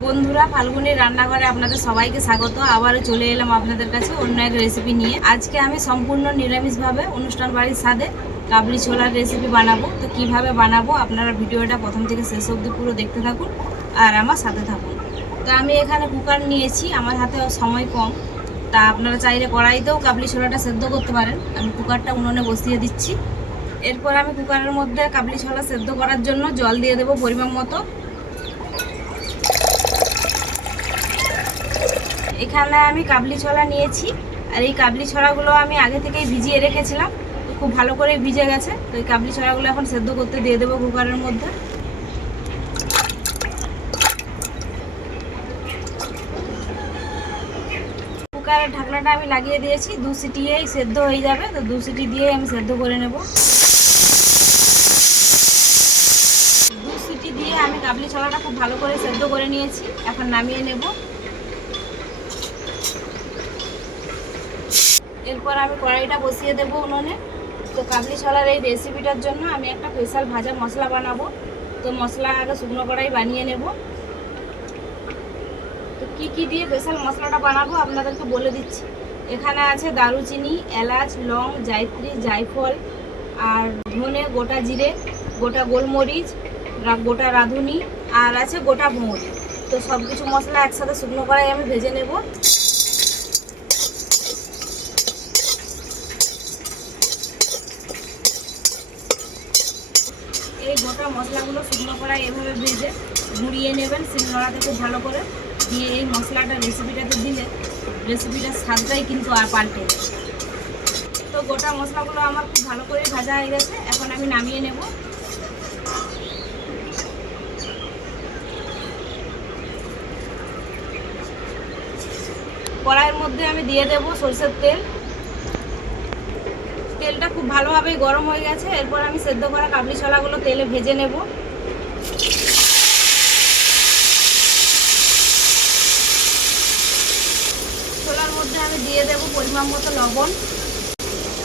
বন্ধুরা, ফাল্গুনের রান্নাঘরে আপনাদের সবাইকে স্বাগত। আবারও চলে এলাম আপনাদের কাছে অন্য এক রেসিপি নিয়ে। আজকে আমি সম্পূর্ণ নিরামিষভাবে অনুষ্ঠান বাড়ির স্বাদে কাবলি ছোলার রেসিপি বানাবো। তো কীভাবে বানাবো আপনারা ভিডিওটা প্রথম থেকে শেষ অবধি পুরো দেখতে থাকুন আর আমার সাথে থাকুন। তো আমি এখানে কুকার নিয়েছি, আমার হাতে সময় কম। তা আপনারা চাইলে কড়াইতেও কাবলি ছোলাটা সেদ্ধ করতে পারেন। আমি কুকারটা উনুনে বসিয়ে দিচ্ছি। এরপর আমি কুকারের মধ্যে কাবলি ছোলা সেদ্ধ করার জন্য জল দিয়ে দেবো পরিমাণ মতো। এখানে আমি কাবলি ছোলা নিয়েছি। আর এই কাবলি ছড়াগুলো আমি আগে থেকেই ভিজিয়ে রেখেছিলাম। খুব ভালো করে ভিজে গেছে। তো এই কাবলি ছড়াগুলো এখন সেদ্ধ করতে দিয়ে দেবো কুকারের মধ্যে। কুকারের ঢাকনাটা আমি লাগিয়ে দিয়েছি। দু সিটিয়েই সেদ্ধ হয়ে যাবে। তো দু সিটি দিয়েই আমি সেদ্ধ করে নেব। দু সিটি দিয়ে আমি কাবলি ছড়াটা খুব ভালো করে সেদ্ধ করে নিয়েছি। এখন নামিয়ে নেব। এরপর আমি কড়াইটা বসিয়ে দেবো উনুনে। তো কাবলি ছলার এই রেসিপিটার জন্য আমি একটা স্পেশাল ভাজা মশলা বানাবো। তো মশলা আগে শুকনো কড়াই বানিয়ে নেব। তো কী কী দিয়ে স্পেশাল মশলাটা বানাবো আপনাদেরকে বলে দিচ্ছি। এখানে আছে দারুচিনি, এলাচ, লং, জায়ত্রী, জায়ফল আর ধনে গোটা জিরে, গোটা গোলমরিচ গোটা রাঁধুনি আর আছে গোটা মৌরি তো সব কিছু মশলা একসাথে শুকনো কড়াই আমি ভেজে নেব। গোটা মশলাগুলো শুকনো কড়াই এভাবে ভেজে গুঁড়িয়ে নেবেন শিলনোড়াতে খুব ভালো করে। দিয়ে এই মশলাটা, রেসিপিটাতে দিলে রেসিপিটার স্বাদটাই কিন্তু আর পাল্টে তো গোটা মশলাগুলো আমার খুব ভালো করে ভাজা হয়ে গেছে, এখন আমি নামিয়ে নেব। কড়াইয়ের মধ্যে আমি দিয়ে দেব সরষের তেল। তেলটা খুব ভালোভাবে গরম হয়ে গেছে। এরপর আমি সেদ্ধ করা কাবলি ছোলাগুলো তেলে ভেজে নেব। ছোলার মধ্যে আমি দিয়ে দেব পরিমাণ মতো লবণ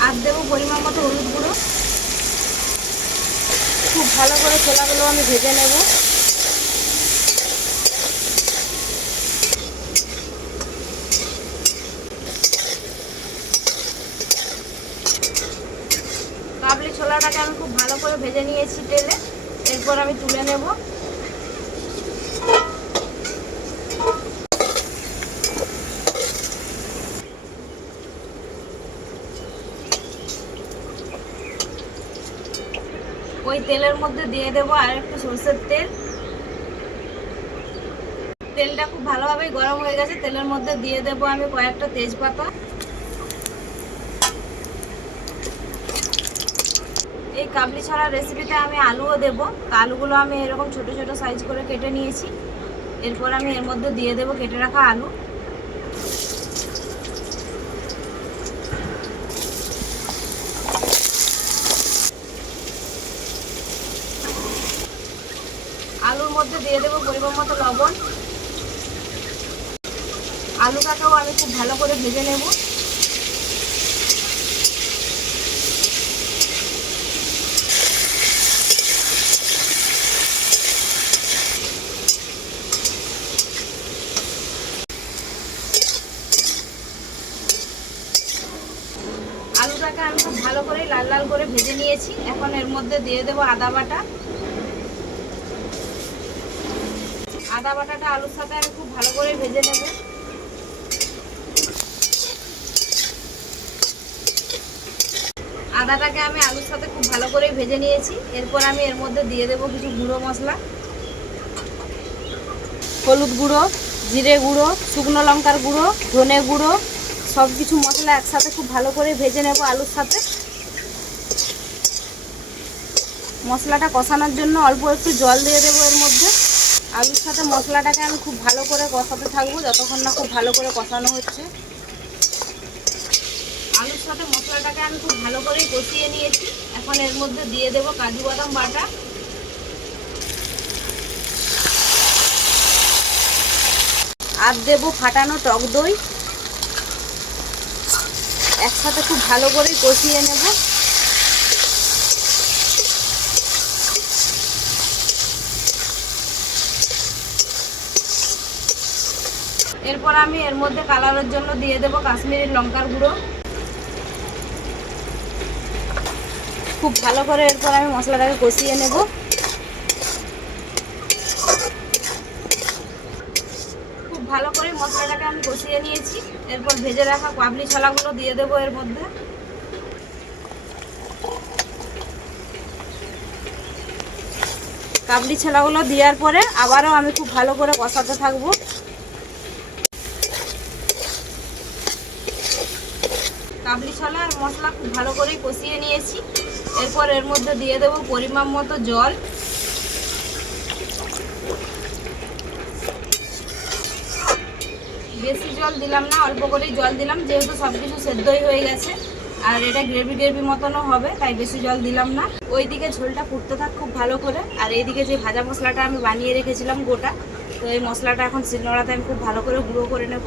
আর দেবো পরিমাণ মতো হলুদ গুঁড়ো। খুব ভালো করে ছোলাগুলো আমি ভেজে নেব। কাবলি আমি খুব ভালো করে ভেজে নিয়েছি তেলে। এরপর আমি তুলে নেব। ওই তেলের মধ্যে দিয়ে দেবো আর একটু সরষের তেল। তেলটা খুব ভালোভাবে গরম হয়ে গেছে। তেলের মধ্যে দিয়ে দেবো আমি কয়েকটা তেজপাতা। এই কাবলি ছড়ার রেসিপিতে আমি আলুও দেব। তো আলুগুলো আমি এরকম ছোট ছোট সাইজ করে কেটে নিয়েছি। এরপর আমি এর মধ্যে দিয়ে দেব কেটে রাখা আলু। আলুর মধ্যে দিয়ে দেবো পরিমাণ মতো লবণ। আলুটাকেও আমি খুব ভালো করে ভেজে নেব আলুটাকে আমি খুব ভালো করে লাল লাল করে ভেজে নিয়েছি এখন এর মধ্যে দিয়ে দেবো আদা বাটা। আদা বাটাটা আলুর সাথে আমি খুব ভালো করে ভেজে নেব। আদাটাকে আমি আলুর সাথে খুব ভালো করে ভেজে নিয়েছি। এরপর আমি এর মধ্যে দিয়ে দেবো কিছু গুঁড়ো মশলা। হলুদ গুঁড়ো, জিরে গুঁড়ো, শুকনো লঙ্কার গুঁড়ো, ধনে গুঁড়ো সব কিছু মশলা একসাথে খুব ভালো করে ভেজে নেব আলুর সাথে। মশলাটা কষানোর জন্য অল্প একটু জল দিয়ে দেবো এর মধ্যে। আলুর সাথে মশলাটাকে আমি খুব ভালো করে কষাতে থাকব, যতক্ষণ না খুব ভালো করে কষানো হচ্ছে। আলুর সাথে মশলাটাকে আমি খুব ভালো করে কষিয়ে নিয়েছি। এখন এর মধ্যে দিয়ে দেবো কাজু বাদাম বাটা। আর দেবো ফাটানো টক দই। একসাথে খুব ভালো করে কষিয়ে নেব। এরপর আমি এর মধ্যে কালারের জন্য দিয়ে দেবো কাশ্মীরি লঙ্কার গুঁড়ো। খুব ভালো করে এরপর আমি মশলাটাকে কষিয়ে নেব। খুব ভালো করে মশলাটাকে আমি কষিয়ে নিয়েছি। এরপর ভেজে রাখা কাবলি ছলাগুলো দিয়ে দেবো এর মধ্যে। কাবলি ছোলাগুলো দেওয়ার পরে আবারও আমি খুব ভালো করে কষাতে থাকব। কাবলি ছোলা আর মশলা খুব ভালো করেই কষিয়ে নিয়েছি। এরপর এর মধ্যে দিয়ে দেবো পরিমাণ মতো জল। বেশি জল দিলাম না, অল্প করেই জল দিলাম, যেহেতু সব কিছু সেদ্ধই হয়ে গেছে। আর এটা গ্রেভি গ্রেভি মতনও হবে, তাই বেশি জল দিলাম না। ওইদিকে ঝোলটা ফুটতে থাক খুব ভালো করে। আর এইদিকে যে ভাজা মশলাটা আমি বানিয়ে রেখেছিলাম গোটা, তো এই মশলাটা এখন শিলনোড়াতে আমি খুব ভালো করে গুঁড়ো করে নেব।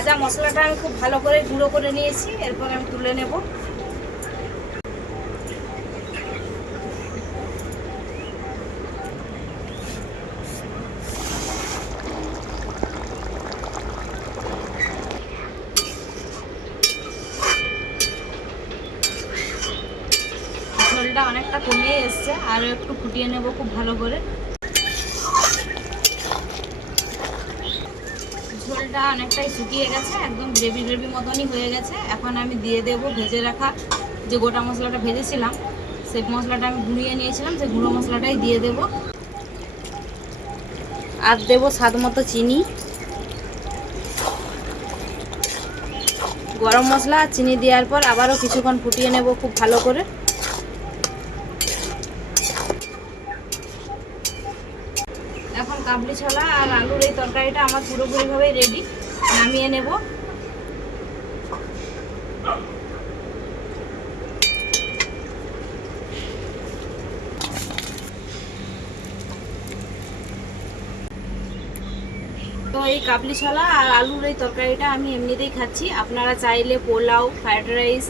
ভাজা মশলাটা আমি খুব ভালো করে গুঁড়ো করে নিয়েছি, এরপর আমি তুলে নেব। ঝোলটা অনেকটা কমিয়ে এসছে, আরও একটু ফুটিয়ে নেব খুব ভালো করে। ঝোলটা অনেকটাই শুকিয়ে গেছে, একদম গ্রেভি গ্রেভি মতনই হয়ে গেছে। এখন আমি দিয়ে দেব ভেজে রাখা যে গোটা মশলাটা ভেজেছিলাম, সেই মশলাটা আমি গুঁড়িয়ে নিয়েছিলাম, সেই গুঁড়ো মশলাটাই দিয়ে দেব। আর দেব স্বাদ মতো চিনি। গরম মশলা, চিনি দেওয়ার পর আবারও কিছুক্ষণ ফুটিয়ে নেব খুব ভালো করে। এখন কাবলি ছোলা আর আলুর এই তরকারিটা আমার পুরোপুরিভাবেই রেডি নামিয়ে নেব। তো এই কাবলি ছোলা আর আলুর এই তরকারিটা আমি এমনিতেই খাচ্ছি। আপনারা চাইলে পোলাও, ফ্রাইড রাইস,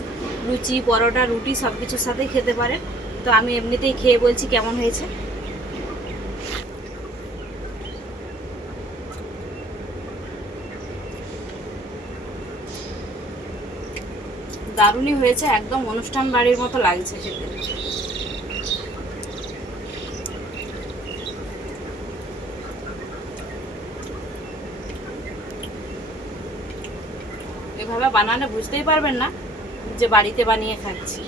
লুচি, পরোটা, রুটি সব কিছুর সাথেই খেতে পারেন। তো আমি এমনিতেই খেয়ে বলছি কেমন হয়েছে। দারুণই হয়েছে, একদম অনুষ্ঠান বাড়ির মতো লাগছে খেতে। এভাবে বানালে বুঝতেই পারবেন না যে বাড়িতে বানিয়ে খাচ্ছি।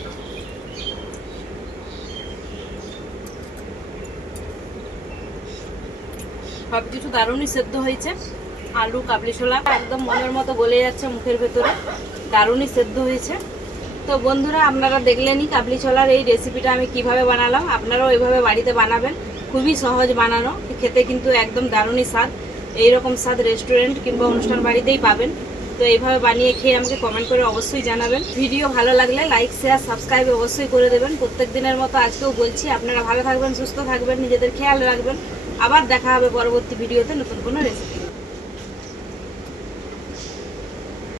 সব কিছু দারুণই সেদ্ধ হয়েছে। আলু, কাবলি ছোলা, একদম মনের মতো গলে যাচ্ছে মুখের ভেতরে। দারুণই সেদ্ধ হয়েছে। তো বন্ধুরা, আপনারা দেখলেনই কাবলি ছোলার এই রেসিপিটা আমি কীভাবে বানালাম। আপনারাও এইভাবে বাড়িতে বানাবেন। খুবই সহজ বানানো। খেতে কিন্তু একদম দারুণই স্বাদ। এইরকম স্বাদ রেস্টুরেন্ট কিংবা অনুষ্ঠান বাড়িতেই পাবেন। তো এইভাবে বানিয়ে খেয়ে আমাকে কমেন্ট করে অবশ্যই জানাবেন। ভিডিও ভালো লাগলে লাইক শেয়ার সাবস্ক্রাইব অবশ্যই করে দেবেন। প্রত্যেক দিনের মতো আজকেও বলছি, আপনারা ভালো থাকবেন, সুস্থ থাকবেন, নিজেদের খেয়াল রাখবেন। আবার দেখা হবে পরবর্তী ভিডিওতে নতুন কোনো রেসিপি